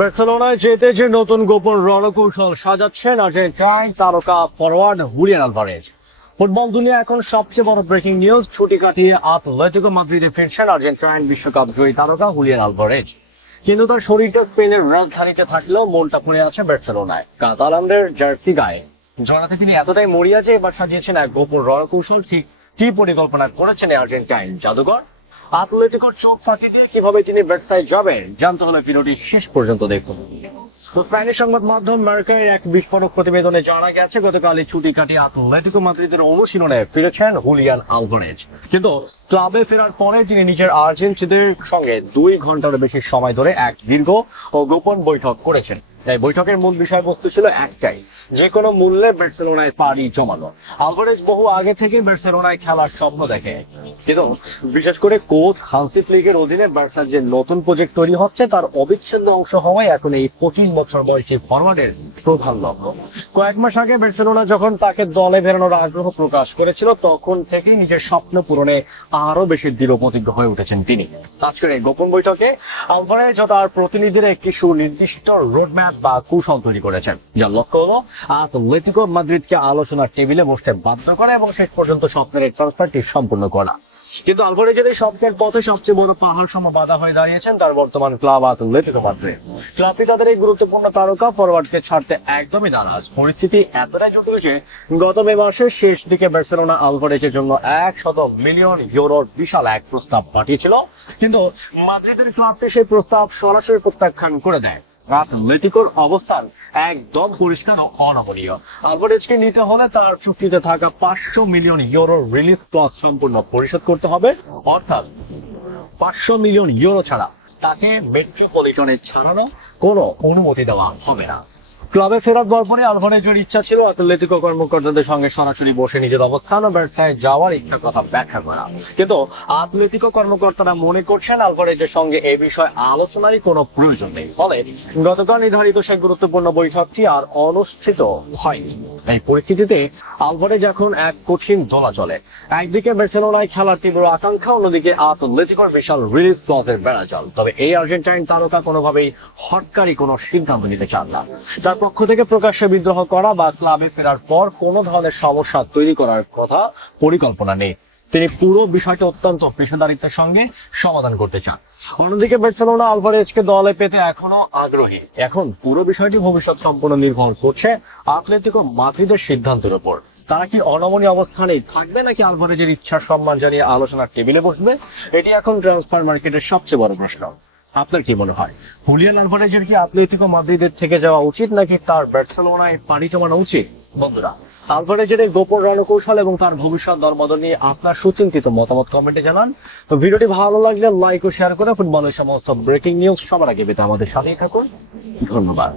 বার্সেলোনায় যেতে যে নতুন গোপন রণকৌশল সাজাচ্ছেন আর্জেন্টাইন তারকা ফরওয়ার্ড হুলিয়ান আলভারেজ। ফুটবল দুনিয়া এখন সবচেয়ে বড় ব্রেকিং নিউজ, ছুটি কাটিয়ে আতলেতিকো মাদ্রিদে ফিরছেন আর্জেন্টাইন বিশ্বকাপ জয়ী তারকা হুলিয়ান আলভারেজ। কিন্তু তার শরীরটা স্পেনের রাজধানীতে থাকলেও মনটা পড়ে আছে বার্সেলোনায়। কাতালানদের জার্সি গায়ে জড়াতে তিনি এতটাই মরিয়া যে এবার সাজিয়েছেন এক গোপন রণকৌশল। ঠিক কি পরিকল্পনা করেছেন এই আর্জেন্টাইন জাদুঘর? আতলেতিকোর চোখ ফাঁকি দিয়ে কিভাবে তিনি ব্যবসায় যাবেন জানতে হলে ভিডিওটি শেষ পর্যন্ত দেখুন। তো স্প্যানিশ সংবাদ মাধ্যম মার্কার এক বিস্ফোরক প্রতিবেদনে জানা গেছে গতকালই ছুটি কাটিয়ে আতলেতিকো মাদ্রিদের অনুশীলনে ফিরেছেন হুলিয়ান আলভারেজ। কিন্তু ক্লাবে ফেরার পরে তিনি নিজের আর্জেন্টিনাদের সঙ্গে 2 ঘন্টারও বেশি সময় ধরে এক দীর্ঘ ও গোপন বৈঠক করেছেন। এই বৈঠকের মূল বিষয়বস্তু ছিল একটাই, যে কোনো মূল্যে বার্সেলোনায় পাড়ি জমানো। আলভারেজ বহু আগে থেকে বার্সেলোনায় খেলার স্বপ্ন দেখে, কিন্তু বিশেষ করে কোচ হান্সি ফ্লিকের অধীনে বার্সার যে নতুন প্রজেক্ট তৈরি হচ্ছে তার অবিচ্ছেদ্য অংশ হওয়ায় এখন এই 25 বছর বয়সী ফরওয়ার্ডের প্রধান লক্ষ্য। কয়েক মাস আগে বার্সেলোনা যখন তাকে দলে ফেরানোর আগ্রহ প্রকাশ করেছিল, তখন থেকে নিজের স্বপ্ন পূরণে আরো বেশি দৃঢ় প্রতিজ্ঞ হয়ে উঠেছেন তিনি। আজকের এই গোপন বৈঠকে আলভারেজ ও তার প্রতিনিধিরা একটি সুনির্দিষ্ট রোডম্যাপ বা কৌশল তৈরি করেছেন, যার লক্ষ্য হলো আতলেতিকো মাদ্রিদকে আলোচনার টেবিলে বসতে বাধ্য করা এবং শেষ পর্যন্ত স্বপ্নের ট্রান্সফারটি সম্পূর্ণ করা। কিন্তু আলভারেজের এই স্বপ্নের পথে সবচেয়ে বড় পাহাড় সম বাধা হয়ে দাঁড়িয়েছেন তার বর্তমান ক্লাব আতলেতিকো মাদ্রিদ। ক্লাবটি তাদের এই গুরুত্বপূর্ণ তারকা ফরওয়ার্ডকে ছাড়তে একদমই নারাজ। পরিস্থিতি এতটাই জটিল যে গত মে মাসের শেষ দিকে বার্সেলোনা আলভারেজের জন্য 100 মিলিয়ন ইউরোর বিশাল এক প্রস্তাব পাঠিয়েছিল, কিন্তু মাদ্রিদের ক্লাবটি সেই প্রস্তাব সরাসরি প্রত্যাখ্যান করে দেয়। আতলেতিকোর অবস্থান একদম পরিষ্কার ও অনমনীয়। আলভারেজকে নিতে হলে তার চুক্তিতে থাকা 500 মিলিয়ন ইউরো রিলিজ ক্লজ সম্পূর্ণ পরিশোধ করতে হবে, অর্থাৎ 500 মিলিয়ন ইউরো ছাড়া তাকে মেট্রোপলিটনে ছাড়ানো কোনো অনুমতি দেওয়া হবে না। ক্লাবে ফেরার পরপরে আলভারেজের ইচ্ছা ছিল আতলেতিকো কর্মকর্তাদের সঙ্গে সরাসরি বসে নিজের অবস্থান ও ব্যর্থায় যাওয়ার ইচ্ছার কথা ব্যাখ্যা করা, কিন্তু আতলেতিকো কর্মকর্তারা মনে করছেন আলভারেজের সঙ্গে এই বিষয়ে আলোচনারই কোনো প্রয়োজন নেই। ফলে গতকাল নির্ধারিত সেই গুরুত্বপূর্ণ বৈঠকটি আর অনুষ্ঠিত হয়নি। এই পরিস্থিতিতে আলভারেজ এখন এক কঠিন দোলাচলে। একদিকে বার্সেলোনায় খেলার তীব্র আকাঙ্ক্ষা, অন্যদিকে আতলেতিকোর বিশাল রিলিজ ক্লজের বেড়াজাল। তবে এই আর্জেন্টাইন তারকা কোনোভাবেই হটকারী কোনো সিদ্ধান্ত নিতে চান না। তার পক্ষ থেকে প্রকাশ্যে বিদ্রোহ করা বা ক্লাবে ফেরার পর কোনো ধরনের সমস্যা তৈরি করার কথা পরিকল্পনা নেই। তিনি পুরো বিষয়টা অত্যন্ত পেশাদারিত্বের সঙ্গে সমাধান করতে চান। অন্যদিকে বার্সেলোনা আলভারেজকে দলে পেতে এখনো আগ্রহী। এখন পুরো বিষয়টি ভবিষ্যৎ সম্পূর্ণ নির্ভর করছে আতলেতিকো মাদ্রিদের সিদ্ধান্তের উপর। তারা কি অনমনীয় অবস্থানেই থাকবে নাকি আলভারেজের ইচ্ছার সম্মান জানিয়ে আলোচনার টেবিলে বসবে? এটি এখন ট্রান্সফার মার্কেটের সবচেয়ে বড় প্রশ্ন। আপনার কি মনে হয়, হুলিয়ান আলভারেজের কি আতলেতিকো মাদ্রিদের থেকে যাওয়া উচিত নাকি তার বার্সেলোনায় পাড়ি জমানো উচিত? বন্ধুরা, আলভারেজের এই গোপন রণকৌশল এবং তার ভবিষ্যৎ দরবদল নিয়ে আপনার সুচিন্তিত মতামত কমেন্টে জানান। তো ভিডিওটি ভালো লাগলে লাইক ও শেয়ার করে ফুটবলের সমস্ত ব্রেকিং নিউজ সবার আগে পেতে আমাদের সাথেই থাকুন। ধন্যবাদ।